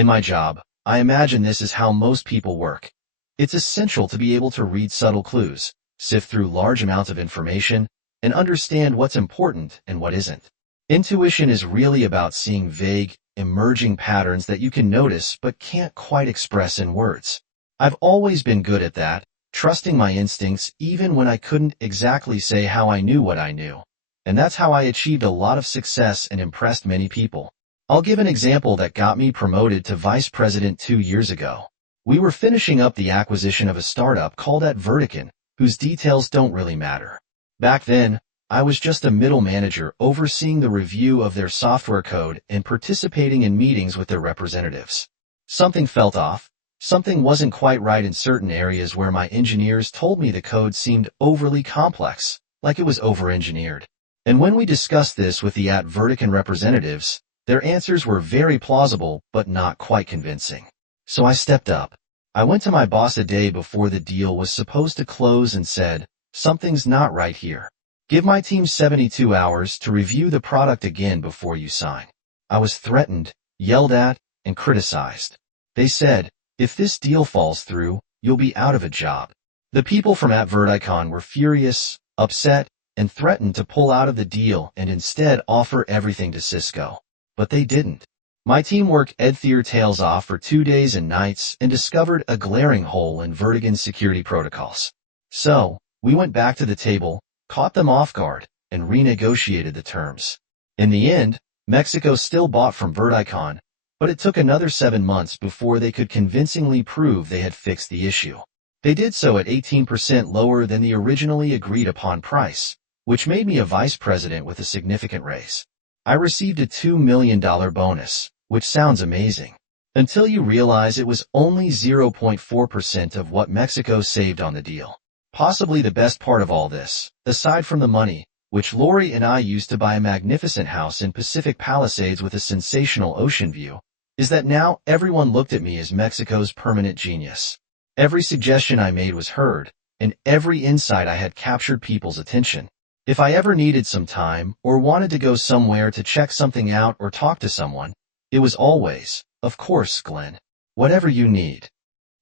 In my job, I imagine this is how most people work. It's essential to be able to read subtle clues, sift through large amounts of information, and understand what's important and what isn't. Intuition is really about seeing vague, emerging patterns that you can notice but can't quite express in words. I've always been good at that, trusting my instincts even when I couldn't exactly say how I knew what I knew. And that's how I achieved a lot of success and impressed many people. I'll give an example that got me promoted to vice president 2 years ago. We were finishing up the acquisition of a startup called Vertican, whose details don't really matter. Back then, I was just a middle manager overseeing the review of their software code and participating in meetings with their representatives. Something felt off. Something wasn't quite right in certain areas where my engineers told me the code seemed overly complex, like it was over-engineered. And when we discussed this with the Vertican representatives, their answers were very plausible but not quite convincing. So I stepped up. I went to my boss a day before the deal was supposed to close and said, "Something's not right here. Give my team 72 hours to review the product again before you sign." I was threatened, yelled at, and criticized. They said, "If this deal falls through, you'll be out of a job." The people from Verticon were furious, upset, and threatened to pull out of the deal and instead offer everything to Cisco. But they didn't. My team worked their tails off for 2 days and nights and discovered a glaring hole in Vertigon's security protocols. So, we went back to the table, caught them off guard, and renegotiated the terms. In the end, Mexico still bought from Verticon, but it took another 7 months before they could convincingly prove they had fixed the issue. They did so at 18% lower than the originally agreed upon price, which made me a vice president with a significant raise. I received a $2 million bonus, which sounds amazing, until you realize it was only 0.4% of what Mexico saved on the deal. Possibly the best part of all this, aside from the money, which Lori and I used to buy a magnificent house in Pacific Palisades with a sensational ocean view, is that now everyone looked at me as Mexico's permanent genius. Every suggestion I made was heard, and every insight I had captured people's attention. If I ever needed some time or wanted to go somewhere to check something out or talk to someone, it was always, "Of course, Glenn. Whatever you need."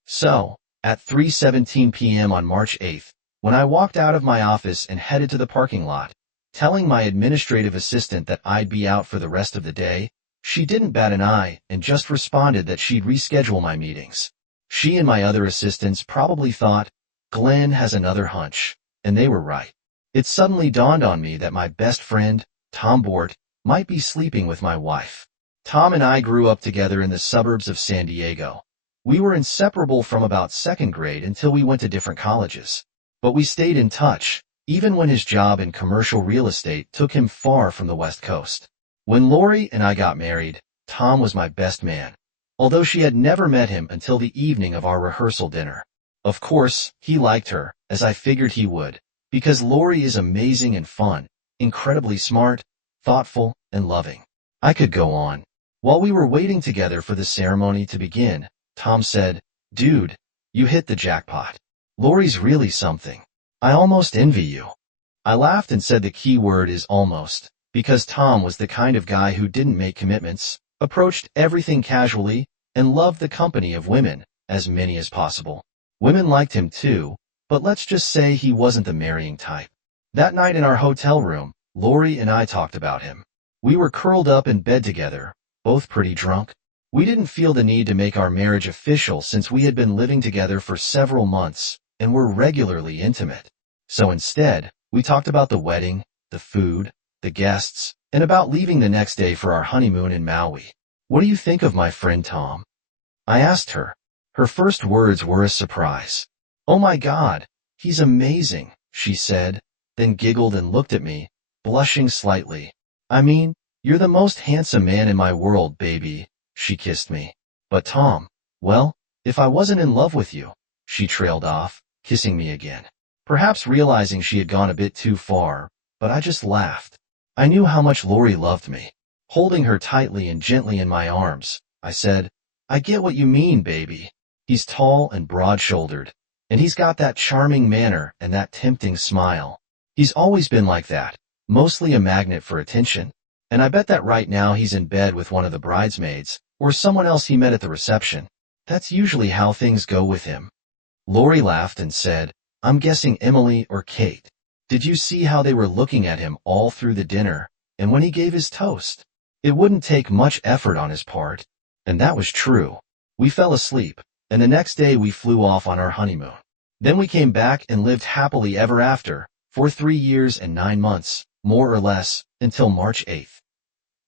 So, at 3:17 p.m. on March 8th, when I walked out of my office and headed to the parking lot, telling my administrative assistant that I'd be out for the rest of the day, she didn't bat an eye and just responded that she'd reschedule my meetings. She and my other assistants probably thought, "Glenn has another hunch," and they were right. It suddenly dawned on me that my best friend, Tom Bort, might be sleeping with my wife. Tom and I grew up together in the suburbs of San Diego. We were inseparable from about 2nd grade until we went to different colleges. But we stayed in touch, even when his job in commercial real estate took him far from the West Coast. When Lori and I got married, Tom was my best man, although she had never met him until the evening of our rehearsal dinner. Of course, he liked her, as I figured he would, because Lori is amazing and fun, incredibly smart, thoughtful, and loving. I could go on. While we were waiting together for the ceremony to begin, Tom said, "Dude, you hit the jackpot. Lori's really something. I almost envy you." I laughed and said the key word is almost, because Tom was the kind of guy who didn't make commitments, approached everything casually, and loved the company of women, as many as possible. Women liked him too, but let's just say he wasn't the marrying type. That night in our hotel room, Lori and I talked about him. We were curled up in bed together, both pretty drunk. We didn't feel the need to make our marriage official since we had been living together for several months and were regularly intimate. So instead, we talked about the wedding, the food, the guests, and about leaving the next day for our honeymoon in Maui. "What do you think of my friend Tom?" I asked her. Her first words were a surprise. "Oh my God, he's amazing," she said, then giggled and looked at me, blushing slightly. "I mean, you're the most handsome man in my world, baby." She kissed me. "But Tom, well, if I wasn't in love with you," she trailed off, kissing me again. Perhaps realizing she had gone a bit too far, but I just laughed. I knew how much Lori loved me. Holding her tightly and gently in my arms, I said, "I get what you mean, baby. He's tall and broad-shouldered, and he's got that charming manner and that tempting smile. He's always been like that, mostly a magnet for attention. And I bet that right now he's in bed with one of the bridesmaids, or someone else he met at the reception. That's usually how things go with him. Lori laughed and said, I'm guessing Emily or Kate. Did you see how they were looking at him all through the dinner, and when he gave his toast? It wouldn't take much effort on his part. And that was true. We fell asleep, and the next day we flew off on our honeymoon. Then we came back and lived happily ever after, for 3 years and 9 months, more or less, until March 8th.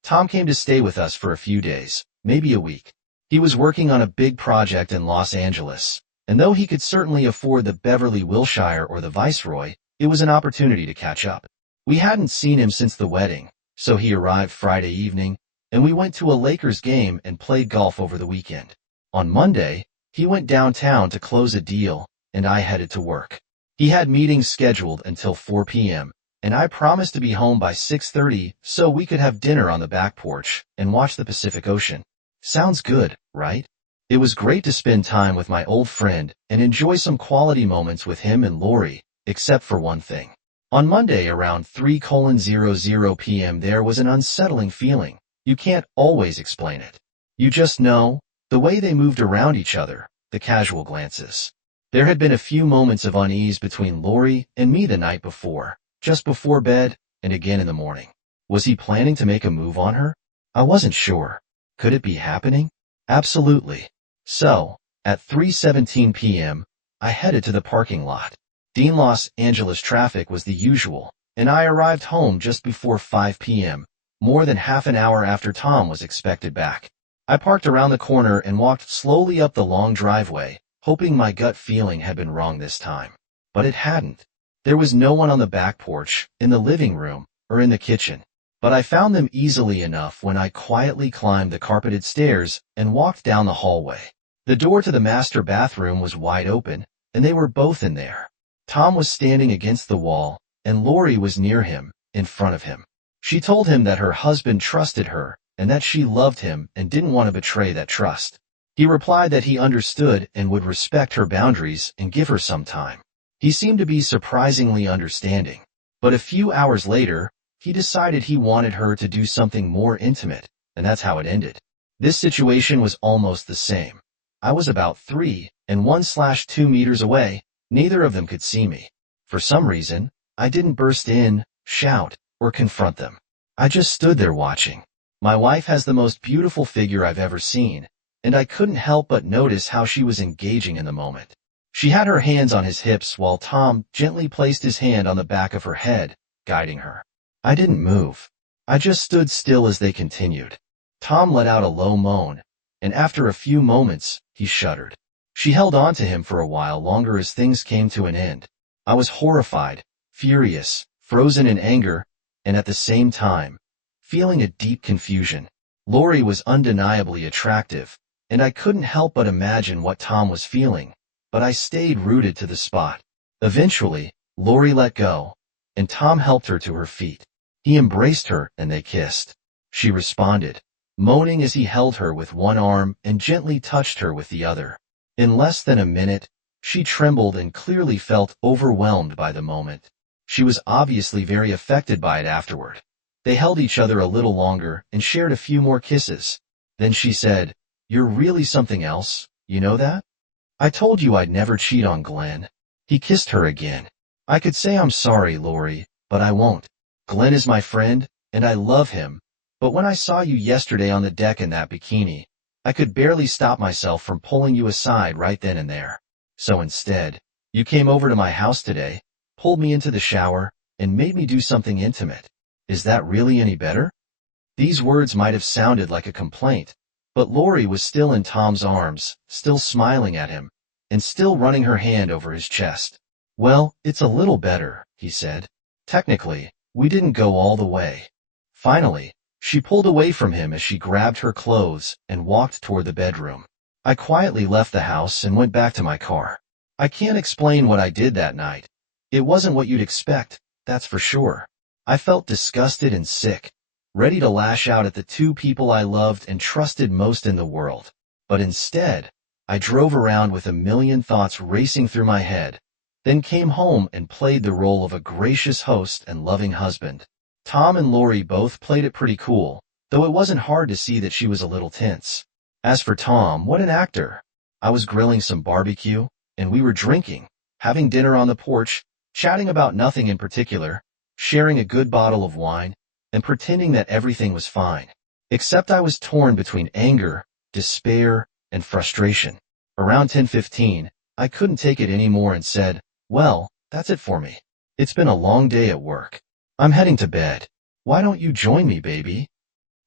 Tom came to stay with us for a few days, maybe a week. He was working on a big project in Los Angeles, and though he could certainly afford the Beverly Wilshire or the Viceroy, it was an opportunity to catch up. We hadn't seen him since the wedding, so he arrived Friday evening, and we went to a Lakers game and played golf over the weekend. On Monday, he went downtown to close a deal, and I headed to work. He had meetings scheduled until 4 p.m., and I promised to be home by 6:30 so we could have dinner on the back porch and watch the Pacific Ocean. Sounds good, right? It was great to spend time with my old friend and enjoy some quality moments with him and Lori, except for one thing. On Monday around 3:00 p.m. there was an unsettling feeling. You can't always explain it. You just know, the way they moved around each other, the casual glances. There had been a few moments of unease between Lori and me the night before, just before bed, and again in the morning. Was he planning to make a move on her? I wasn't sure. Could it be happening? Absolutely. So, at 3:17 p.m., I headed to the parking lot. Los Angeles traffic was the usual, and I arrived home just before 5 p.m., more than half an hour after Tom was expected back. I parked around the corner and walked slowly up the long driveway, hoping my gut feeling had been wrong this time. But it hadn't. There was no one on the back porch, in the living room, or in the kitchen. But I found them easily enough when I quietly climbed the carpeted stairs and walked down the hallway. The door to the master bathroom was wide open, and they were both in there. Tom was standing against the wall, and Lori was near him, in front of him. She told him that her husband trusted her, and that she loved him and didn't want to betray that trust. He replied that he understood and would respect her boundaries and give her some time. He seemed to be surprisingly understanding. But a few hours later, he decided he wanted her to do something more intimate, and that's how it ended. This situation was almost the same. I was about 3 and 1/2 meters away. Neither of them could see me. For some reason, I didn't burst in, shout, or confront them. I just stood there watching. My wife has the most beautiful figure I've ever seen, and I couldn't help but notice how she was engaging in the moment. She had her hands on his hips while Tom gently placed his hand on the back of her head, guiding her. I didn't move. I just stood still as they continued. Tom let out a low moan, and after a few moments, he shuddered. She held on to him for a while longer as things came to an end. I was horrified, furious, frozen in anger, and at the same time, feeling a deep confusion. Lori was undeniably attractive, and I couldn't help but imagine what Tom was feeling, but I stayed rooted to the spot. Eventually, Lori let go, and Tom helped her to her feet. He embraced her and they kissed. She responded, moaning as he held her with one arm and gently touched her with the other. In less than a minute, she trembled and clearly felt overwhelmed by the moment. She was obviously very affected by it afterward. They held each other a little longer and shared a few more kisses. Then she said, "You're really something else, you know that? I told you I'd never cheat on Glenn." He kissed her again. "I could say I'm sorry, Lori, but I won't. Glenn is my friend, and I love him, but when I saw you yesterday on the deck in that bikini, I could barely stop myself from pulling you aside right then and there. So instead, you came over to my house today, pulled me into the shower, and made me do something intimate. Is that really any better?" These words might have sounded like a complaint, but Lori was still in Tom's arms, still smiling at him, and still running her hand over his chest. "Well, it's a little better," he said. "Technically, we didn't go all the way." Finally, she pulled away from him as she grabbed her clothes and walked toward the bedroom. I quietly left the house and went back to my car. I can't explain what I did that night. It wasn't what you'd expect, that's for sure. I felt disgusted and sick, ready to lash out at the two people I loved and trusted most in the world. But instead, I drove around with a million thoughts racing through my head, then came home and played the role of a gracious host and loving husband. Tom and Lori both played it pretty cool, though it wasn't hard to see that she was a little tense. As for Tom, what an actor. I was grilling some barbecue, and we were drinking, having dinner on the porch, chatting about nothing in particular, sharing a good bottle of wine, and pretending that everything was fine. Except I was torn between anger, despair, and frustration. Around 10:15, I couldn't take it anymore and said, "Well, that's it for me. It's been a long day at work. I'm heading to bed. Why don't you join me, baby?"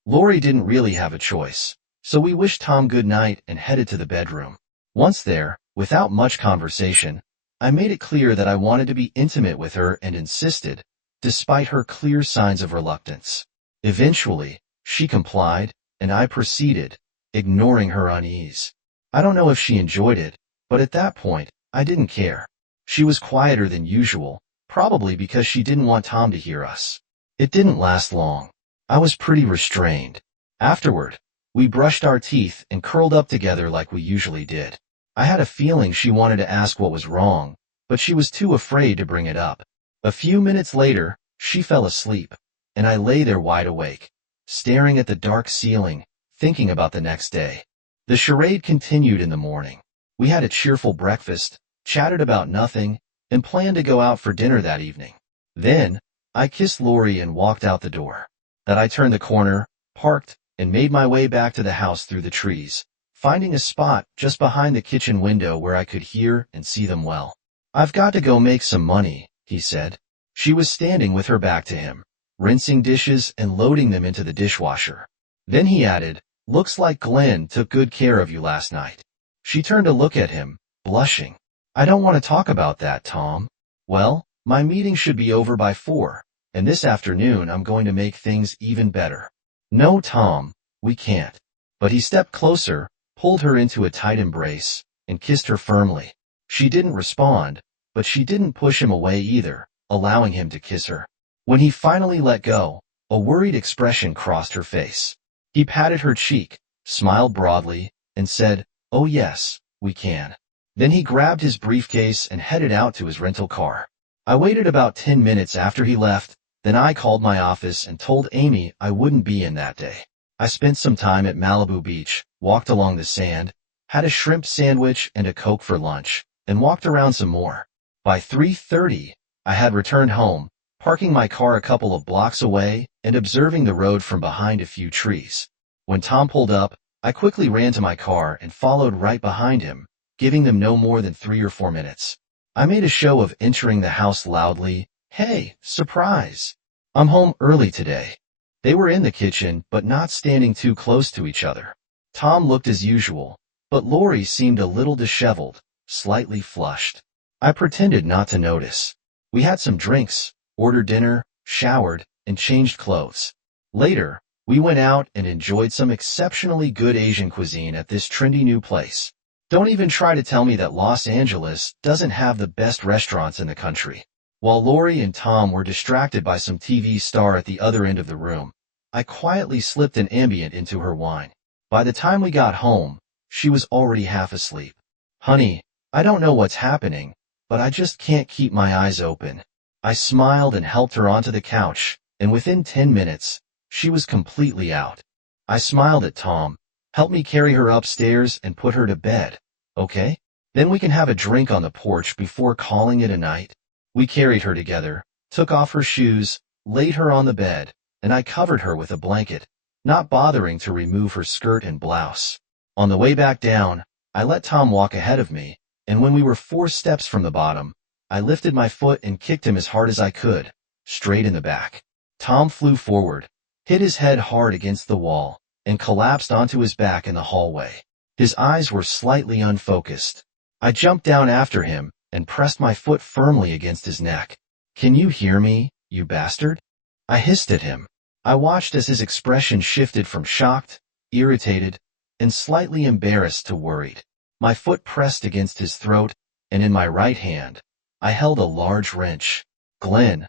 Lori didn't really have a choice, so we wished Tom good night and headed to the bedroom. Once there, without much conversation, I made it clear that I wanted to be intimate with her and insisted, despite her clear signs of reluctance. Eventually, she complied, and I proceeded, ignoring her unease. I don't know if she enjoyed it, but at that point, I didn't care. She was quieter than usual, probably because she didn't want Tom to hear us. It didn't last long. I was pretty restrained. Afterward, we brushed our teeth and curled up together like we usually did. I had a feeling she wanted to ask what was wrong, but she was too afraid to bring it up. A few minutes later, she fell asleep, and I lay there wide awake, staring at the dark ceiling, thinking about the next day. The charade continued in the morning. We had a cheerful breakfast, chatted about nothing, and planned to go out for dinner that evening. Then, I kissed Lori and walked out the door. Then I turned the corner, parked, and made my way back to the house through the trees, finding a spot just behind the kitchen window where I could hear and see them well. "I've got to go make some money," he said. She was standing with her back to him, rinsing dishes and loading them into the dishwasher. Then he added, "Looks like Glenn took good care of you last night." She turned to look at him, blushing. "I don't want to talk about that, Tom. Well, my meeting should be over by 4, and this afternoon I'm going to make things even better." "No, Tom, we can't." But he stepped closer, pulled her into a tight embrace, and kissed her firmly. She didn't respond, but she didn't push him away either, allowing him to kiss her. When he finally let go, a worried expression crossed her face. He patted her cheek, smiled broadly, and said, "Oh yes, we can." Then he grabbed his briefcase and headed out to his rental car. I waited about 10 minutes after he left, then I called my office and told Amy I wouldn't be in that day. I spent some time at Malibu Beach, walked along the sand, had a shrimp sandwich and a Coke for lunch, and walked around some more. By 3:30, I had returned home, parking my car a couple of blocks away and observing the road from behind a few trees. When Tom pulled up, I quickly ran to my car and followed right behind him, giving them no more than 3 or 4 minutes. I made a show of entering the house loudly. "Hey, surprise! I'm home early today." They were in the kitchen, but not standing too close to each other. Tom looked as usual, but Lori seemed a little disheveled, slightly flushed. I pretended not to notice. We had some drinks, ordered dinner, showered, and changed clothes. Later, we went out and enjoyed some exceptionally good Asian cuisine at this trendy new place. Don't even try to tell me that Los Angeles doesn't have the best restaurants in the country. While Lori and Tom were distracted by some TV star at the other end of the room, I quietly slipped an ambient into her wine. By the time we got home, she was already half asleep. "Honey, I don't know what's happening, but I just can't keep my eyes open." I smiled and helped her onto the couch, and within 10 minutes, she was completely out. I smiled at Tom, "Help me carry her upstairs and put her to bed, okay? Then we can have a drink on the porch before calling it a night." We carried her together, took off her shoes, laid her on the bed, and I covered her with a blanket, not bothering to remove her skirt and blouse. On the way back down, I let Tom walk ahead of me, and when we were 4 steps from the bottom, I lifted my foot and kicked him as hard as I could, straight in the back. Tom flew forward, hit his head hard against the wall, and collapsed onto his back in the hallway. His eyes were slightly unfocused. I jumped down after him and pressed my foot firmly against his neck. "Can you hear me, you bastard?" I hissed at him. I watched as his expression shifted from shocked, irritated, and slightly embarrassed to worried. My foot pressed against his throat, and in my right hand, I held a large wrench. "Glenn,"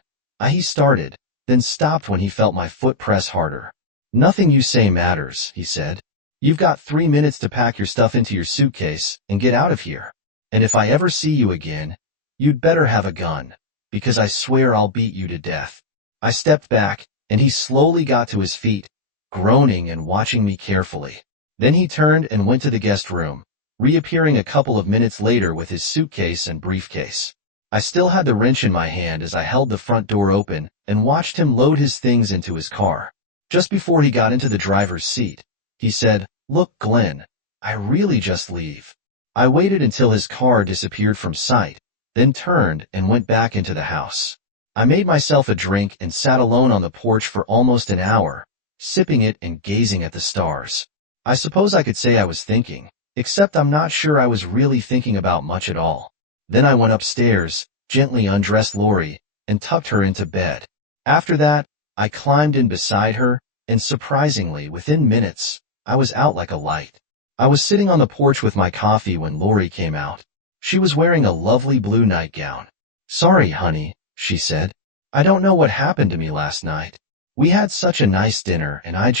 he started, then stopped when he felt my foot press harder. "Nothing you say matters," he said. "You've got 3 minutes to pack your stuff into your suitcase and get out of here. And if I ever see you again, you'd better have a gun, because I swear I'll beat you to death." I stepped back, and he slowly got to his feet, groaning and watching me carefully. Then he turned and went to the guest room, reappearing a couple of minutes later with his suitcase and briefcase. I still had the wrench in my hand as I held the front door open and watched him load his things into his car. Just before he got into the driver's seat, he said, "Look, Glenn, I really just leave." I waited until his car disappeared from sight, then turned and went back into the house. I made myself a drink and sat alone on the porch for almost an hour, sipping it and gazing at the stars. I suppose I could say I was thinking, except I'm not sure I was really thinking about much at all. Then I went upstairs, gently undressed Lori, and tucked her into bed. After that, I climbed in beside her, and surprisingly, within minutes, I was out like a light. I was sitting on the porch with my coffee when Lori came out. She was wearing a lovely blue nightgown. "Sorry, honey," she said. "I don't know what happened to me last night. We had such a nice dinner and I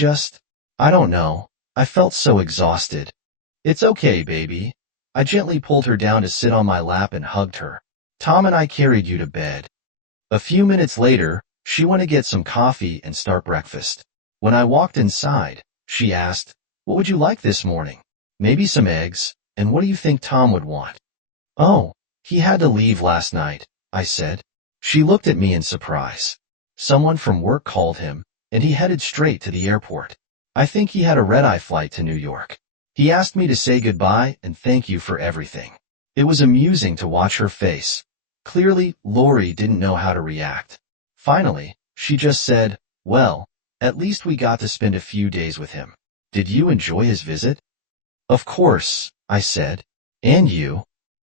don't know, I felt so exhausted." "It's okay, baby." I gently pulled her down to sit on my lap and hugged her. "Tom and I carried you to bed." A few minutes later, she went to get some coffee and start breakfast. When I walked inside, she asked, "What would you like this morning?" "Maybe some eggs, and what do you think Tom would want?" "Oh, he had to leave last night," I said. She looked at me in surprise. "Someone from work called him, and he headed straight to the airport. I think he had a red-eye flight to New York. He asked me to say goodbye and thank you for everything." It was amusing to watch her face. Clearly, Lori didn't know how to react. Finally, she just said, "Well, at least we got to spend a few days with him. Did you enjoy his visit?" "Of course," I said. "And you?"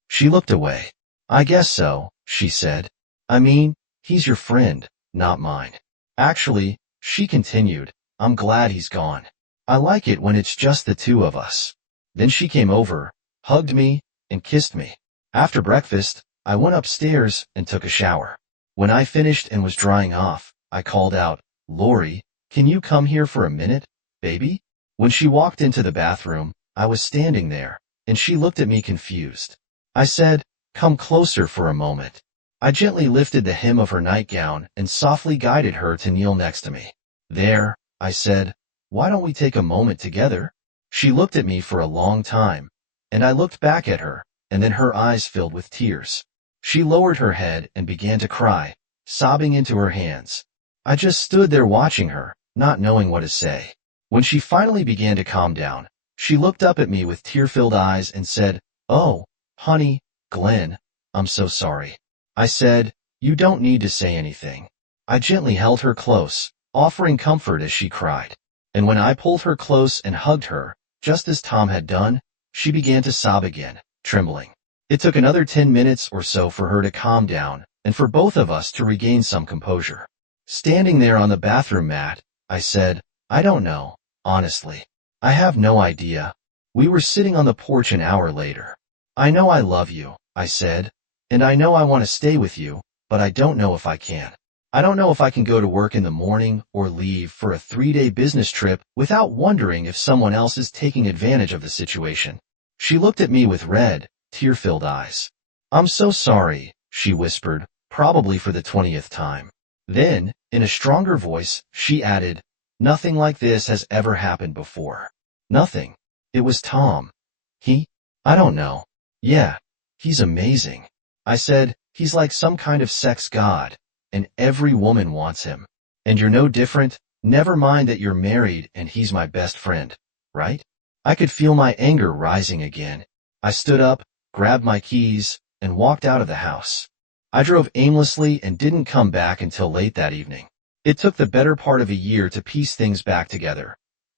She looked away. "I guess so," she said. "I mean, he's your friend, not mine. Actually," she continued, "I'm glad he's gone. I like it when it's just the two of us." Then she came over, hugged me, and kissed me. After breakfast, I went upstairs and took a shower. When I finished and was drying off, I called out, "Lori, can you come here for a minute, baby?" When she walked into the bathroom, I was standing there, and she looked at me confused. I said, "Come closer for a moment." I gently lifted the hem of her nightgown and softly guided her to kneel next to me. "There," I said, "why don't we take a moment together?" She looked at me for a long time, and I looked back at her, and then her eyes filled with tears. She lowered her head and began to cry, sobbing into her hands. I just stood there watching her, not knowing what to say. When she finally began to calm down, she looked up at me with tear-filled eyes and said, "Oh, honey, Glenn, I'm so sorry." I said, "You don't need to say anything." I gently held her close, offering comfort as she cried. And when I pulled her close and hugged her, just as Tom had done, she began to sob again, trembling. It took another 10 minutes or so for her to calm down, and for both of us to regain some composure. Standing there on the bathroom mat, I said, "I don't know, honestly. I have no idea." We were sitting on the porch an hour later. "I know I love you," I said, "and I know I want to stay with you, but I don't know if I can. I don't know if I can go to work in the morning or leave for a 3-day business trip without wondering if someone else is taking advantage of the situation." She looked at me with red, tear-filled eyes. "I'm so sorry," she whispered, probably for the 20th time. Then, in a stronger voice, she added, "Nothing like this has ever happened before. Nothing. It was Tom. I don't know. Yeah, he's amazing." I said, "He's like some kind of sex god, and every woman wants him. And you're no different, never mind that you're married and he's my best friend, right?" I could feel my anger rising again. I stood up, grabbed my keys, and walked out of the house. I drove aimlessly and didn't come back until late that evening. It took the better part of a year to piece things back together.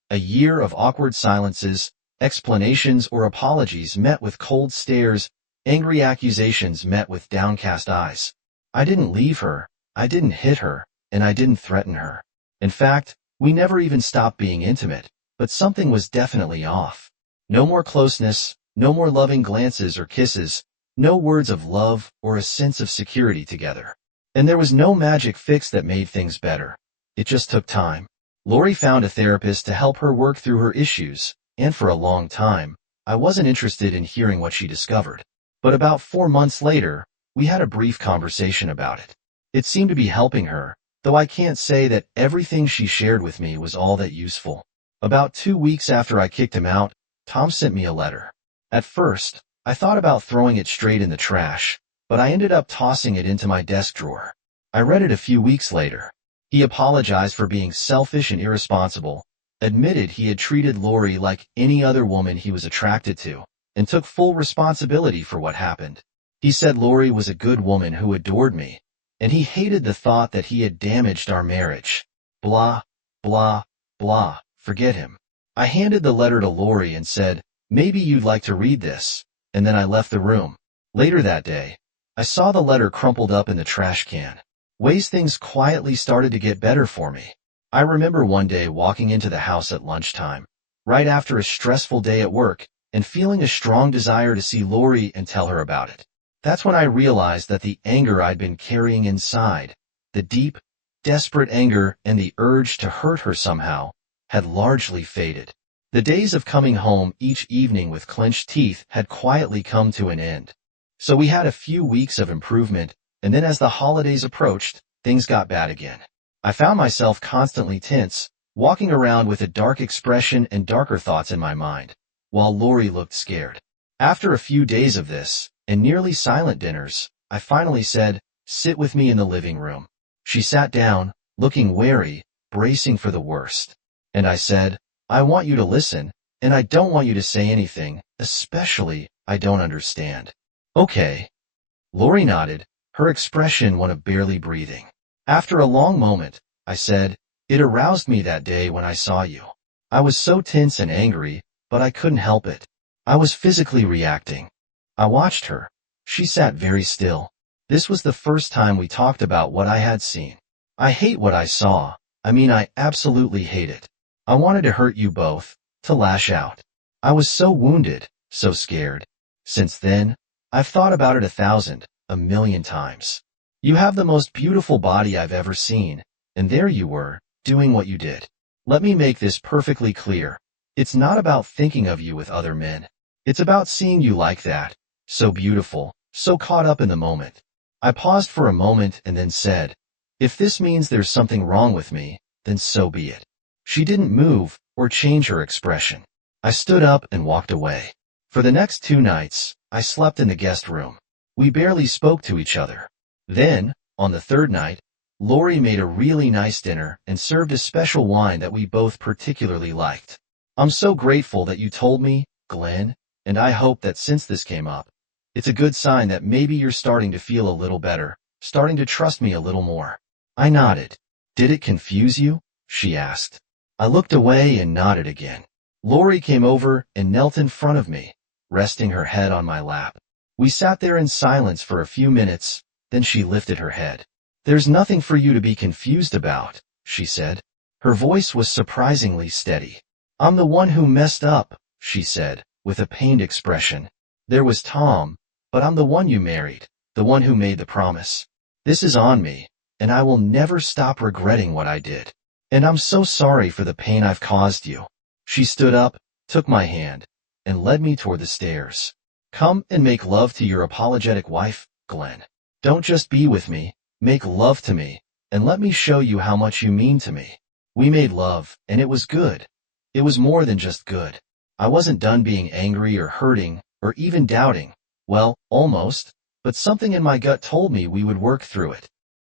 A year of awkward silences, explanations or apologies met with cold stares, angry accusations met with downcast eyes. I didn't leave her, I didn't hit her, and I didn't threaten her. In fact, we never even stopped being intimate, but something was definitely off. No more closeness, no more loving glances or kisses, no words of love or a sense of security together. And there was no magic fix that made things better. It just took time. Lori found a therapist to help her work through her issues, and for a long time, I wasn't interested in hearing what she discovered. But about 4 months later, we had a brief conversation about it. It seemed to be helping her, though I can't say that everything she shared with me was all that useful. About 2 weeks after I kicked him out, Tom sent me a letter. At first, I thought about throwing it straight in the trash, but I ended up tossing it into my desk drawer. I read it a few weeks later. He apologized for being selfish and irresponsible, admitted he had treated Lori like any other woman he was attracted to, and took full responsibility for what happened. He said Lori was a good woman who adored me, and he hated the thought that he had damaged our marriage. Blah, blah, blah, forget him. I handed the letter to Lori and said, "Maybe you'd like to read this," and then I left the room. Later that day, I saw the letter crumpled up in the trash can. Ways things quietly started to get better for me. I remember one day walking into the house at lunchtime, right after a stressful day at work, and feeling a strong desire to see Lori and tell her about it. That's when I realized that the anger I'd been carrying inside, the deep, desperate anger and the urge to hurt her somehow, had largely faded. The days of coming home each evening with clenched teeth had quietly come to an end. So we had a few weeks of improvement, and then as the holidays approached, things got bad again. I found myself constantly tense, walking around with a dark expression and darker thoughts in my mind, while Lori looked scared. After a few days of this, and nearly silent dinners, I finally said, "Sit with me in the living room." She sat down, looking wary, bracing for the worst. And I said, "I want you to listen, and I don't want you to say anything, especially I don't understand." "Okay." Lori nodded, her expression one of barely breathing. After a long moment, I said, "It aroused me that day when I saw you. I was so tense and angry, but I couldn't help it. I was physically reacting." I watched her. She sat very still. This was the first time we talked about what I had seen. "I hate what I saw. I absolutely hate it. I wanted to hurt you both, to lash out. I was so wounded, so scared. Since then, I've thought about it a million times. You have the most beautiful body I've ever seen, and there you were, doing what you did. Let me make this perfectly clear. It's not about thinking of you with other men. It's about seeing you like that, so beautiful, so caught up in the moment." I paused for a moment and then said, "If this means there's something wrong with me, then so be it." She didn't move or change her expression. I stood up and walked away. For the next 2 nights, I slept in the guest room. We barely spoke to each other. Then, on the 3rd night, Lori made a really nice dinner and served a special wine that we both particularly liked. "I'm so grateful that you told me, Glenn, and I hope that since this came up, it's a good sign that maybe you're starting to feel a little better, starting to trust me a little more." I nodded. "Did it confuse you?" she asked. I looked away and nodded again. Lori came over and knelt in front of me, resting her head on my lap. We sat there in silence for a few minutes, then she lifted her head. "There's nothing for you to be confused about," she said. Her voice was surprisingly steady. "I'm the one who messed up," she said, with a pained expression. "There was Tom, but I'm the one you married, the one who made the promise. This is on me, and I will never stop regretting what I did. And I'm so sorry for the pain I've caused you." She stood up, took my hand, and led me toward the stairs. "Come and make love to your apologetic wife, Glenn. Don't just be with me, make love to me, and let me show you how much you mean to me." We made love, and it was good. It was more than just good. I wasn't done being angry or hurting, or even doubting. Well, almost, but something in my gut told me we would work through it.